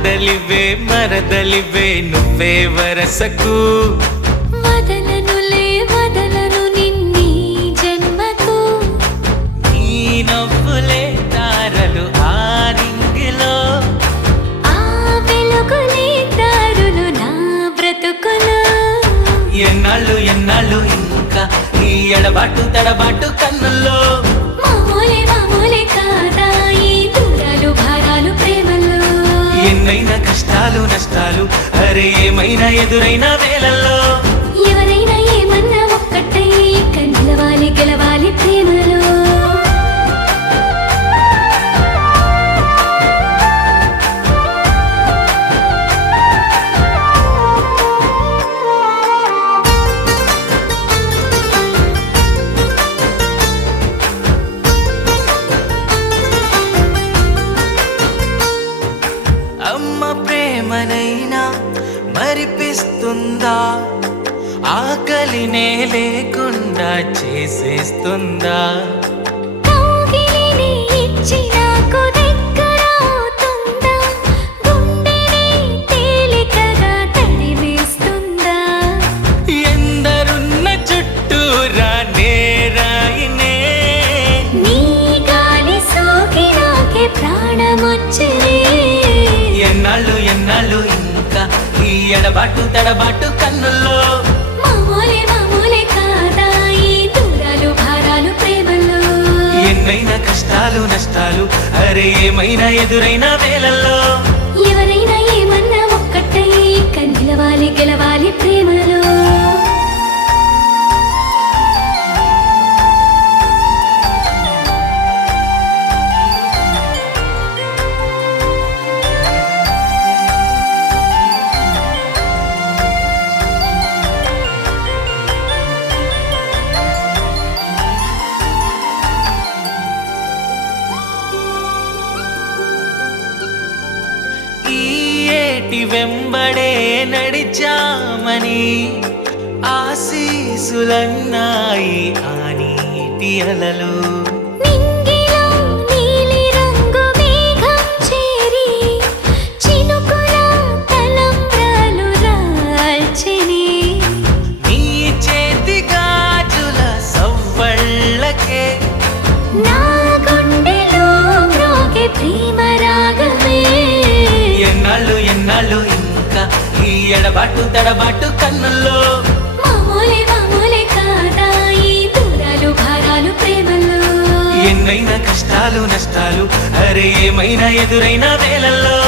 మరదలివే మరదలివే నువ్వే వరసకు వదలనులే వదలను నిన్నీ జన్మకు నీ నవ్వులే తారలు ఆ రింగిలో ఆ వెలుగులే దారులు నా బ్రతుకులో ఎన్నాళ్ళు ఎన్నాళ్ళు ఇంకా ఈ ఎడబాటు తడబాటు కన్నుల్లో మామూలే మామూలే కాదా ఈ దూరాలు భారాలు ప్రేమలో ఎన్నైనా కష్టాలు నష్టాలు అరే ఏమైనా ఎదురైన వేళల్లో ఎవరైనా ఏమన్నా ఒక్కటై ఇక నిలవాలి గెలవాలి ప్రేమలో అమ్మ ప్రేమనైనా మరిపిస్తుందా ఆకలినే లేకుండా చేసేస్తుందా కౌగిలిని ఇచ్చి నాకు దగ్గరవుతుందా గుండెని తేలికగా తడిమేస్తుందా ఎందరున్న చుట్టూరా నేరాయినే నీ గాలి సోకి నాకే ప్రాణమొచ్చనే ఎన్నాళ్ళు ఎన్నాళ్ళు ఇంకా ఈ ఎడబాటు తడబాటు కన్నుల్లో మామూలే మామూలే కాదా ఈ దూరాలు భారాలు ప్రేమలో ఎన్నైనా కష్టాలు నష్టాలు అరే ఏమైనా ఎదురైన వేళల్లో ఎవరైనా ఏమన్నా ఒక్కటై ఇక నిలవాలి గెలవాలి ప్రేమలో ఈ ఏటి వెంబడే నడిచామని ఆశీసులన్నాయి ఆ నీటి అలలు నింగిలో నీలి రంగు మేఘం చేరి చినుకుల తలంబ్రాలు రాల్చెని నీ చేతి గాజుల సవ్వళ్ళకే నా గుండెలో మ్రోగే ప్రేమ రాగమే ఎన్నాళ్ళు ఎన్నాళ్ళు ఇంకా ఈ ఎడబాటు తడబాటు కన్నుల్లో మామూలే మామూలే కాదా ఈ దూరాలు భారాలు ప్రేమలో ఎన్నైనా కష్టాలు నష్టాలు అరే ఏమైనా ఎదురైన వేళల్లో